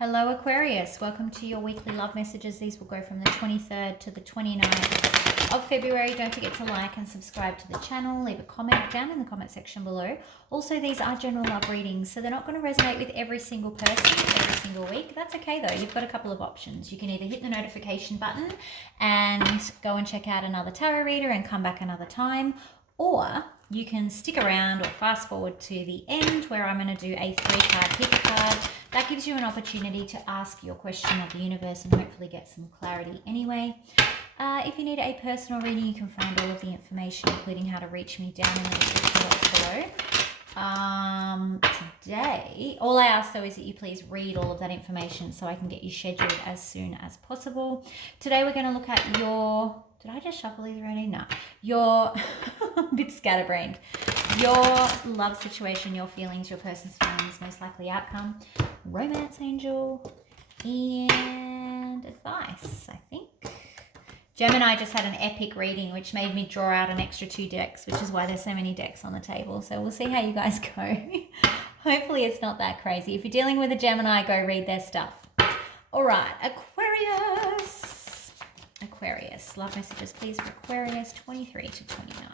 Hello Aquarius, welcome to your weekly love messages. These will go from the 23rd to the 29th of February. Don't forget to like and subscribe to the channel. Leave a comment down in the comment section below. Also, these are general love readings, so they're not going to resonate with every single person every single week. That's okay though. You've got a couple of options. You can either hit the notification button and go and check out another tarot reader and come back another time, or you can stick around or fast forward to the end where I'm going to do a 3-card pick card. That gives you an opportunity to ask your question of the universe and hopefully get some clarity anyway. If you need a personal reading, you can find all of the information, including how to reach me, down in the description box below. Today, all I ask though is that you please read all of that information so I can get you scheduled as soon as possible. Today we're going to look at your... Did I just shuffle these already? No. Your... a bit scatterbrained. Your love situation, your feelings, your person's feelings, most likely outcome, romance angel, and advice, I think. Gemini just had an epic reading, which made me draw out an extra 2 decks, which is why there's so many decks on the table. So we'll see how you guys go. Hopefully it's not that crazy. If you're dealing with a Gemini, go read their stuff. All right, Aquarius. Aquarius, love messages, please, for Aquarius, 23 to 29.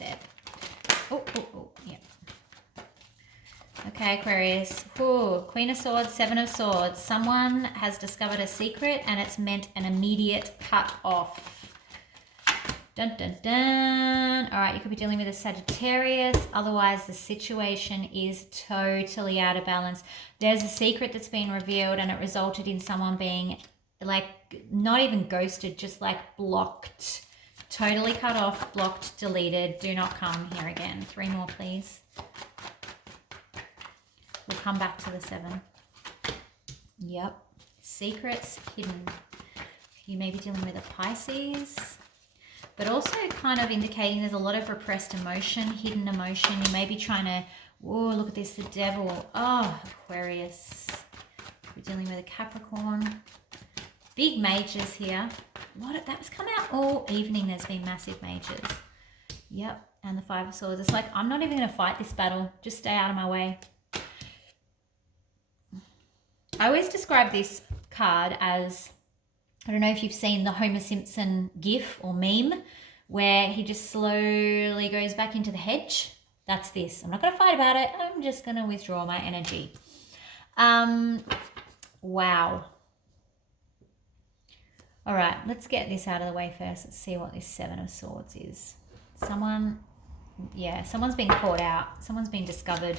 Feb. Yeah. Okay, Aquarius. Ooh, Queen of Swords, 7 of Swords. Someone has discovered a secret and it's meant an immediate cut off. Dun, dun, dun. All right, you could be dealing with a Sagittarius. Otherwise, the situation is totally out of balance. There's a secret that's been revealed and it resulted in someone being like, not even ghosted, just like blocked. Totally cut off, blocked, deleted. Do not come here again. 3 more, please. We'll come back to the 7. Yep. Secrets hidden. You may be dealing with a Pisces, but also kind of indicating there's a lot of repressed emotion, hidden emotion. You may be trying to, oh, look at this, the Devil. Oh, Aquarius. We're dealing with a Capricorn. Big majors here. That's come out all evening. There's been massive majors. Yep. And the 5 of Swords. It's like, I'm not even going to fight this battle. Just stay out of my way. I always describe this card as, I don't know if you've seen the Homer Simpson gif or meme where he just slowly goes back into the hedge. That's this. I'm not going to fight about it. I'm just going to withdraw my energy. Wow. All right, let's get this out of the way first. Let's see what this 7 of Swords is. Someone's been caught out. Someone's been discovered.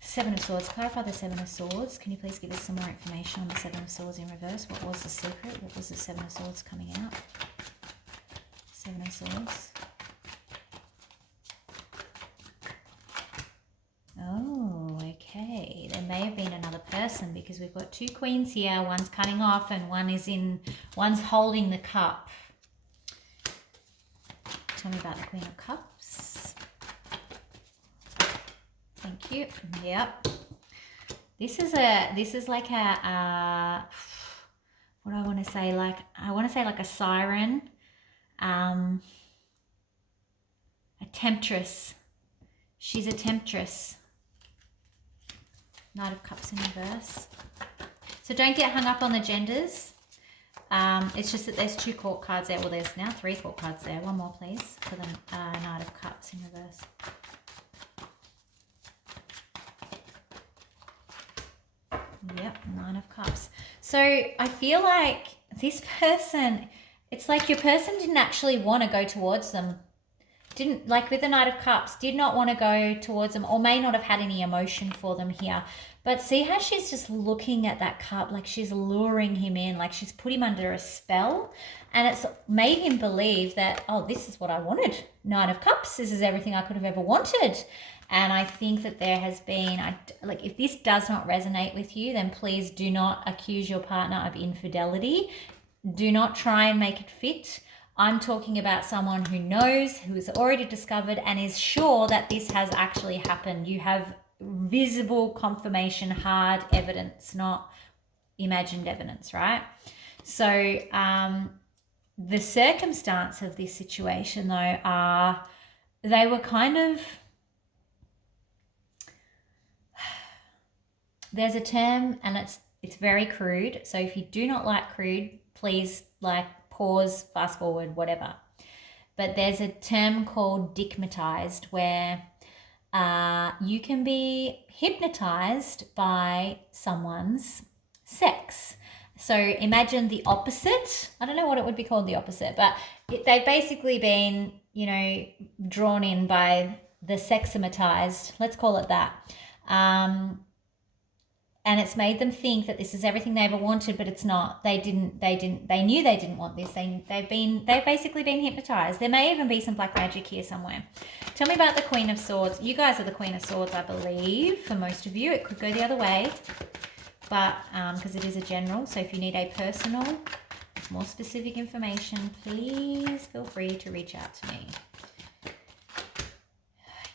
7 of Swords. Clarify the 7 of Swords. Can you please give us some more information on the 7 of Swords in reverse? What was the secret? What was the 7 of Swords coming out? 7 of Swords. Oh, okay. There may have been another person because we've got 2 queens here. One's cutting off and one's holding the cup. Tell me about the Queen of Cups. Thank you. Yep. This is like a what do I want to say? I want to say like a siren, a temptress. She's a temptress. Knight of Cups in reverse. So don't get hung up on the genders. It's just that there's 2 court cards there. Well, there's now 3 court cards there. One more, please, for the Knight of Cups in reverse. Yep, 9 of Cups. So I feel like this person, it's like your person didn't actually want to go towards them. Didn't, like with the Knight of Cups, did not want to go towards them or may not have had any emotion for them here. But see how she's just looking at that cup, like she's luring him in, like she's put him under a spell. And it's made him believe that, oh, this is what I wanted. 9 of Cups, this is everything I could have ever wanted. And I think that there has been, like if this does not resonate with you, then please do not accuse your partner of infidelity. Do not try and make it fit. I'm talking about someone who knows, who has already discovered and is sure that this has actually happened. You have visible confirmation, hard evidence, not imagined evidence, right? So the circumstance of this situation though are, they were kind of There's a term, and it's very crude. So if you do not like crude, please like pause, fast forward, whatever. But there's a term called dickmatized, where you can be hypnotized by someone's sex. So imagine the opposite. I don't know what it would be called, the opposite, but they've basically been, you know, drawn in by the sexamatized, let's call it that. And it's made them think that this is everything they ever wanted, but it's not. They knew they didn't want this. They've basically been hypnotized. There may even be some black magic here somewhere. Tell me about the Queen of Swords. You guys are the Queen of Swords, I believe. For most of you, it could go the other way, but because it is a general. So if you need a personal, more specific information, please feel free to reach out to me.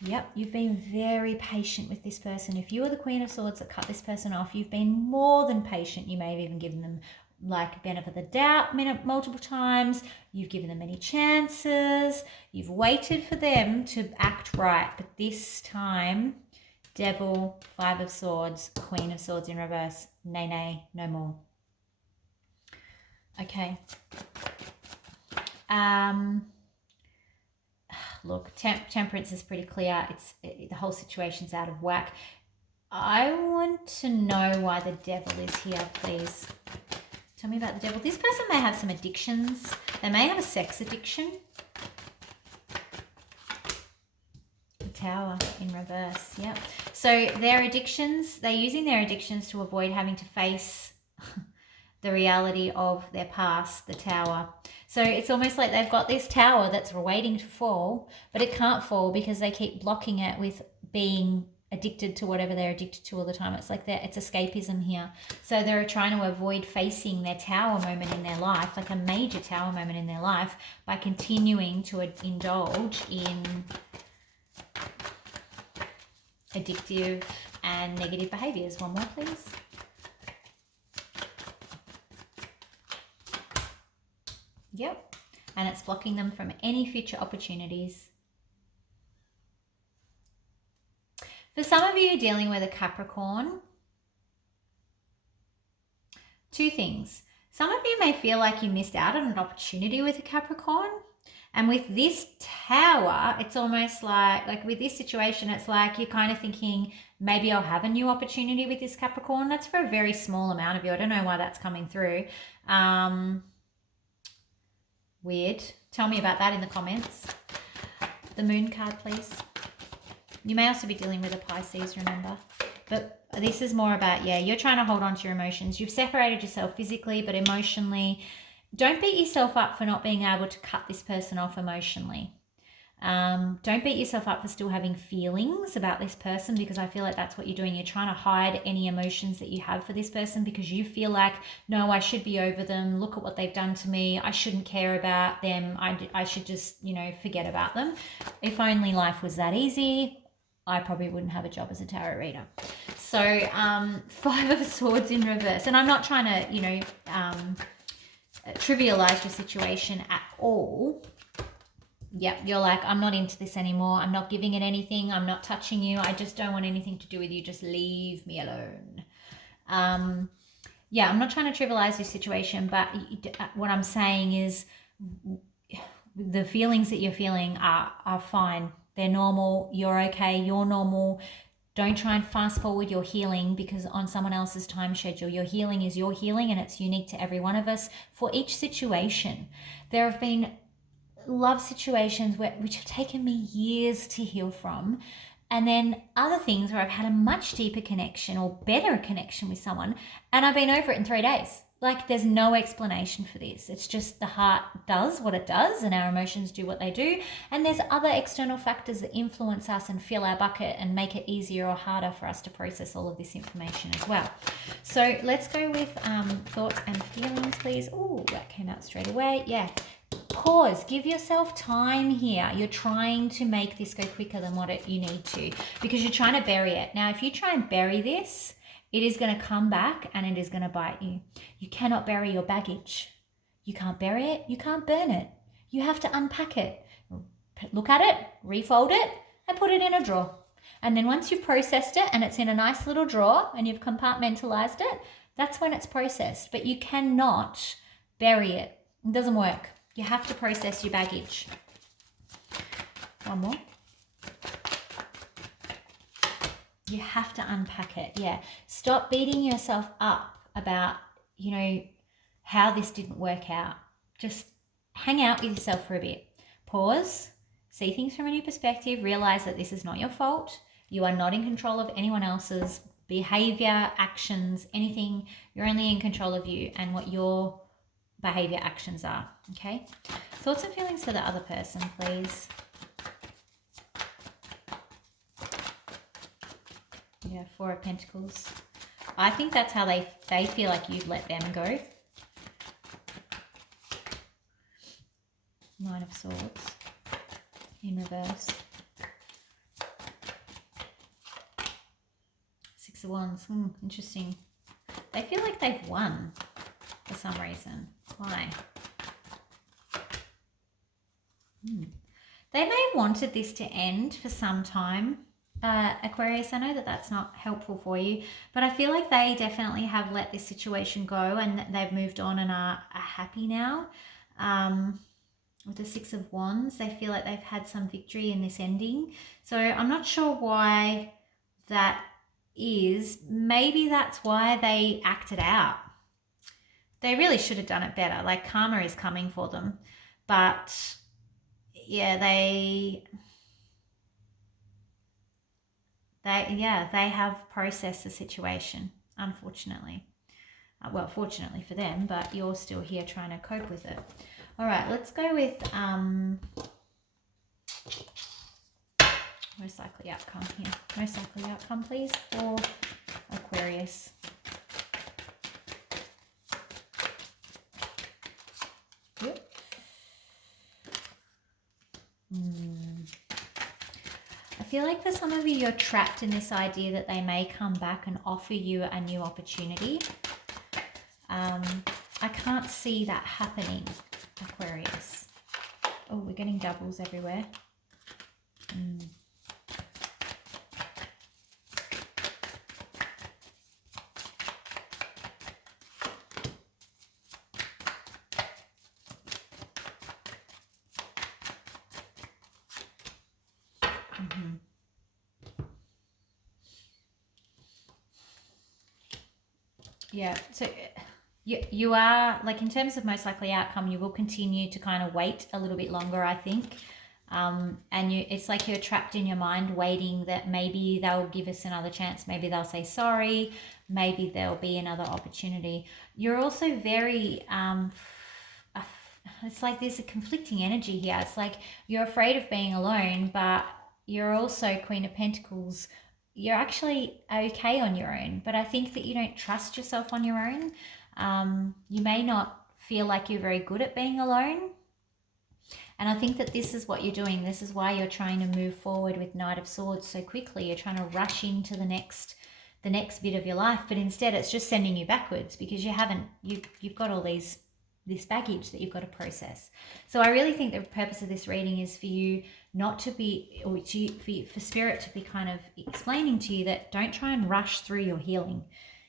Yep, you've been very patient with this person. If you are the Queen of Swords that cut this person off, you've been more than patient. You may have even given them like benefit of the doubt multiple times. You've given them many chances. You've waited for them to act right. But this time, Devil, Five of Swords, Queen of Swords in reverse. Nay, nay, no more. Okay. Look, temperance is pretty clear. The whole situation's out of whack. I want to know why the devil is here, please. Tell me about the devil. This person may have some addictions. They may have a sex addiction. The Tower in reverse, yep. So their addictions, they're using their addictions to avoid having to face the reality of their past, the Tower. So it's almost like they've got this tower that's waiting to fall, but it can't fall because they keep blocking it with being addicted to whatever they're addicted to all the time. It's like it's escapism here. So they're trying to avoid facing their tower moment in their life, like a major tower moment in their life, by continuing to indulge in addictive and negative behaviors. One more, please. Yep, and it's blocking them from any future opportunities. For some of you dealing with a Capricorn, two things. Some of you may feel like you missed out on an opportunity with a Capricorn. And with this Tower, it's almost like with this situation, it's like you're kind of thinking, maybe I'll have a new opportunity with this Capricorn. That's for a very small amount of you. I don't know why that's coming through. Weird. Tell me about that in the comments. The Moon card, please. You may also be dealing with a Pisces, remember. But this is more about, yeah, you're trying to hold on to your emotions. You've separated yourself physically, but emotionally. Don't beat yourself up for not being able to cut this person off emotionally. Don't beat yourself up for still having feelings about this person, because I feel like that's what you're doing. You're trying to hide any emotions that you have for this person because you feel like, no, I should be over them. Look at what they've done to me. I shouldn't care about them. I should just, you know, forget about them. If only life was that easy, I probably wouldn't have a job as a tarot reader. So Five of Swords in reverse. And I'm not trying to, you know, trivialize your situation at all. Yep, you're like, I'm not into this anymore. I'm not giving it anything. I'm not touching you. I just don't want anything to do with you. Just leave me alone. Yeah, I'm not trying to trivialize your situation, but what I'm saying is the feelings that you're feeling are fine. They're normal. You're okay. You're normal. Don't try and fast forward your healing because on someone else's time schedule. Your healing is your healing, and it's unique to every one of us for each situation. There have been love situations which have taken me years to heal from, and then other things where I've had a much deeper connection or better connection with someone, and I've been over it in 3 days. Like, there's no explanation for this. It's just the heart does what it does and our emotions do what they do. And there's other external factors that influence us and fill our bucket and make it easier or harder for us to process all of this information as well. So let's go with thoughts and feelings, please. Oh, that came out straight away. Yeah. Pause. Give yourself time here. You're trying to make this go quicker than what you need to, because you're trying to bury it. Now, if you try and bury this, it is going to come back and it is going to bite you. You cannot bury your baggage. You can't bury it. You can't burn it. You have to unpack it. Look at it, refold it, and put it in a drawer. And then once you've processed it and it's in a nice little drawer and you've compartmentalized it, that's when it's processed. But you cannot bury it. It doesn't work. You have to process your baggage. One more. You have to unpack it. Yeah. Stop beating yourself up about, you know, how this didn't work out. Just hang out with yourself for a bit. Pause. See things from a new perspective. Realize that this is not your fault. You are not in control of anyone else's behavior, actions, anything. You're only in control of you and what your behavior, actions are. Okay? Thoughts and feelings for the other person, please. Yeah, Four of Pentacles. I think that's how they feel like you've let them go. Nine of Swords in reverse. Six of Wands. Interesting. They feel like they've won for some reason. Why? They may have wanted this to end for some time, Aquarius. I know that that's not helpful for you, but I feel like they definitely have let this situation go and they've moved on and are happy now. With the Six of Wands, they feel like they've had some victory in this ending. So I'm not sure why that is. Maybe that's why they acted out. They really should have done it better. Like, karma is coming for them. But yeah, they have processed the situation, unfortunately. Well, fortunately for them, but you're still here trying to cope with it. All right, let's go with most likely outcome here. Most likely outcome, please, for Aquarius. Yep. I feel like for some of you, you're trapped in this idea that they may come back and offer you a new opportunity. I can't see that happening, Aquarius. Oh, we're getting doubles everywhere. Yeah, so you are, like, in terms of most likely outcome, you will continue to kind of wait a little bit longer, I think. And it's like you're trapped in your mind waiting that maybe they'll give us another chance. Maybe they'll say sorry. Maybe there'll be another opportunity. You're also very, it's like there's a conflicting energy here. It's like you're afraid of being alone, but you're also Queen of Pentacles. You're actually okay on your own, but I think that you don't trust yourself on your own. You may not feel like you're very good at being alone. And I think that this is what you're doing. This is why you're trying to move forward with Knight of Swords so quickly. You're trying to rush into the next bit of your life, but instead it's just sending you backwards because you've got all this baggage that you've got to process. So I really think the purpose of this reading is for you not to be, or for Spirit to be kind of explaining to you that don't try and rush through your healing.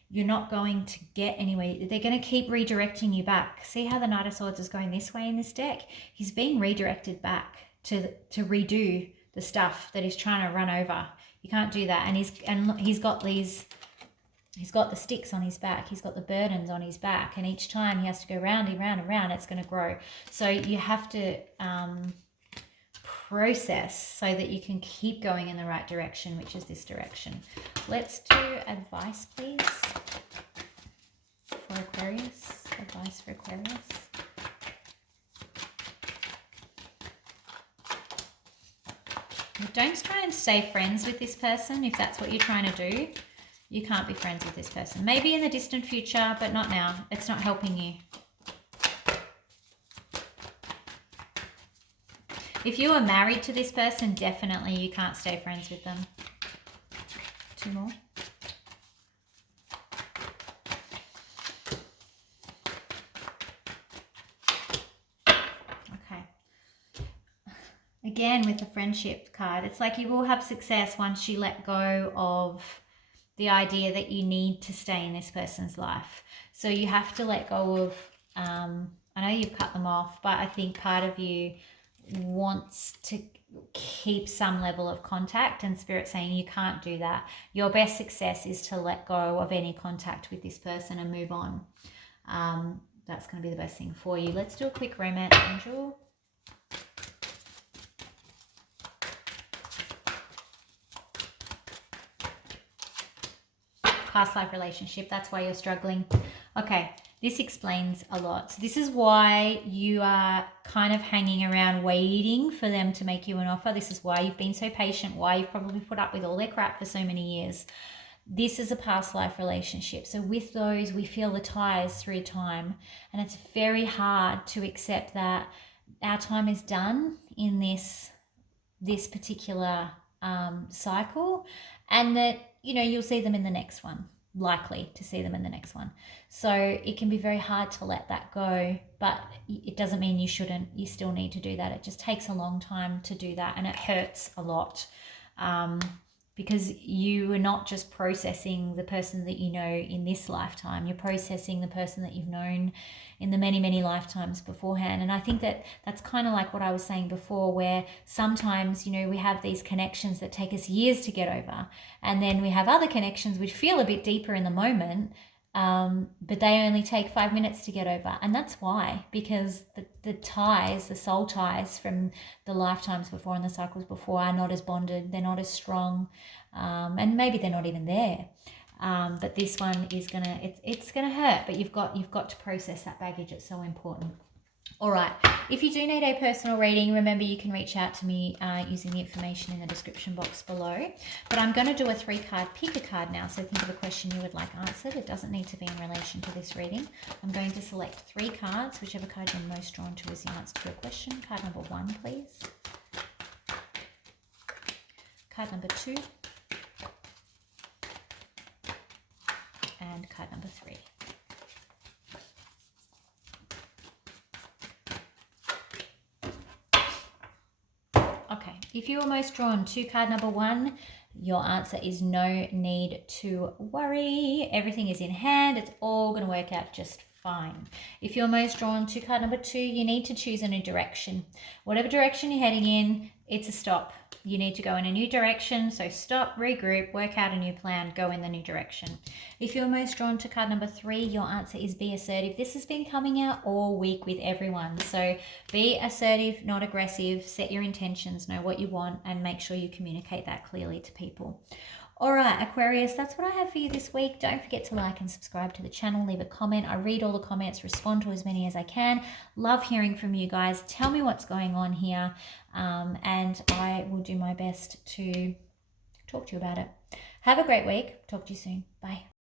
You're not going to get anywhere. They're going to keep redirecting you back. See how the Knight of Swords is going this way in this deck? He's being redirected back to redo the stuff that he's trying to run over. You can't do that. And he's got the sticks on his back. He's got the burdens on his back. And each time he has to go round and round and round, it's going to grow. So you have to process so that you can keep going in the right direction, which is this direction. Let's do advice, please, for Aquarius. Advice for Aquarius. Don't try and stay friends with this person if that's what you're trying to do. You can't be friends with this person. Maybe in the distant future, but not now. It's not helping you. If you are married to this person, definitely you can't stay friends with them. Two more. again with the friendship card, it's like you will have success once you let go of the idea that you need to stay in this person's life. So you have to let go of, I know you've cut them off, but I think part of you wants to keep some level of contact, and Spirit saying you can't do that. Your best success is to let go of any contact with this person and move on. That's going to be the best thing for you. Let's do a quick romance angel. Past life relationship, that's why you're struggling. Okay, this explains a lot. So this is why you are kind of hanging around waiting for them to make you an offer. This is why you've been so patient, why you've probably put up with all their crap for so many years. This is a past life relationship. So with those, we feel the ties through time, and it's very hard to accept that our time is done in this particular cycle, and that, you know, you'll see them in the next one, likely to see them in the next one. So it can be very hard to let that go, but it doesn't mean you shouldn't. You still need to do that. It just takes a long time to do that, and it hurts a lot, because you are not just processing the person that you know in this lifetime, you're processing the person that you've known in the many, many lifetimes beforehand. And I think that that's kind of like what I was saying before, where sometimes, you know, we have these connections that take us years to get over, and then we have other connections which feel a bit deeper in the moment, but they only take 5 minutes to get over. And that's why, because the ties, the soul ties from the lifetimes before and the cycles before are not as bonded, they're not as strong, and maybe they're not even there. But this one is it's gonna hurt, but you've got to process that baggage. It's so important. All right, if you do need a personal reading, remember you can reach out to me using the information in the description box below. But I'm going to do a 3-card pick a card now, so think of a question you would like answered. It doesn't need to be in relation to this reading. I'm going to select 3 cards, whichever card you're most drawn to is the answer to your question. Card number 1, please. Card number 2. And card number 3. Okay, if you were most drawn to card number 1, your answer is no need to worry. Everything is in hand. It's all going to work out just fine. If you're most drawn to card number 2, you need to choose a new direction. Whatever direction you're heading in, it's a stop. You need to go in a new direction. So stop, regroup, work out a new plan, go in the new direction. If you're most drawn to card number 3, your answer is be assertive. This has been coming out all week with everyone. So be assertive, not aggressive. Set your intentions, know what you want, and make sure you communicate that clearly to people. All right, Aquarius, that's what I have for you this week. Don't forget to like and subscribe to the channel. Leave a comment. I read all the comments, respond to as many as I can. Love hearing from you guys. Tell me what's going on here, and I will do my best to talk to you about it. Have a great week. Talk to you soon. Bye.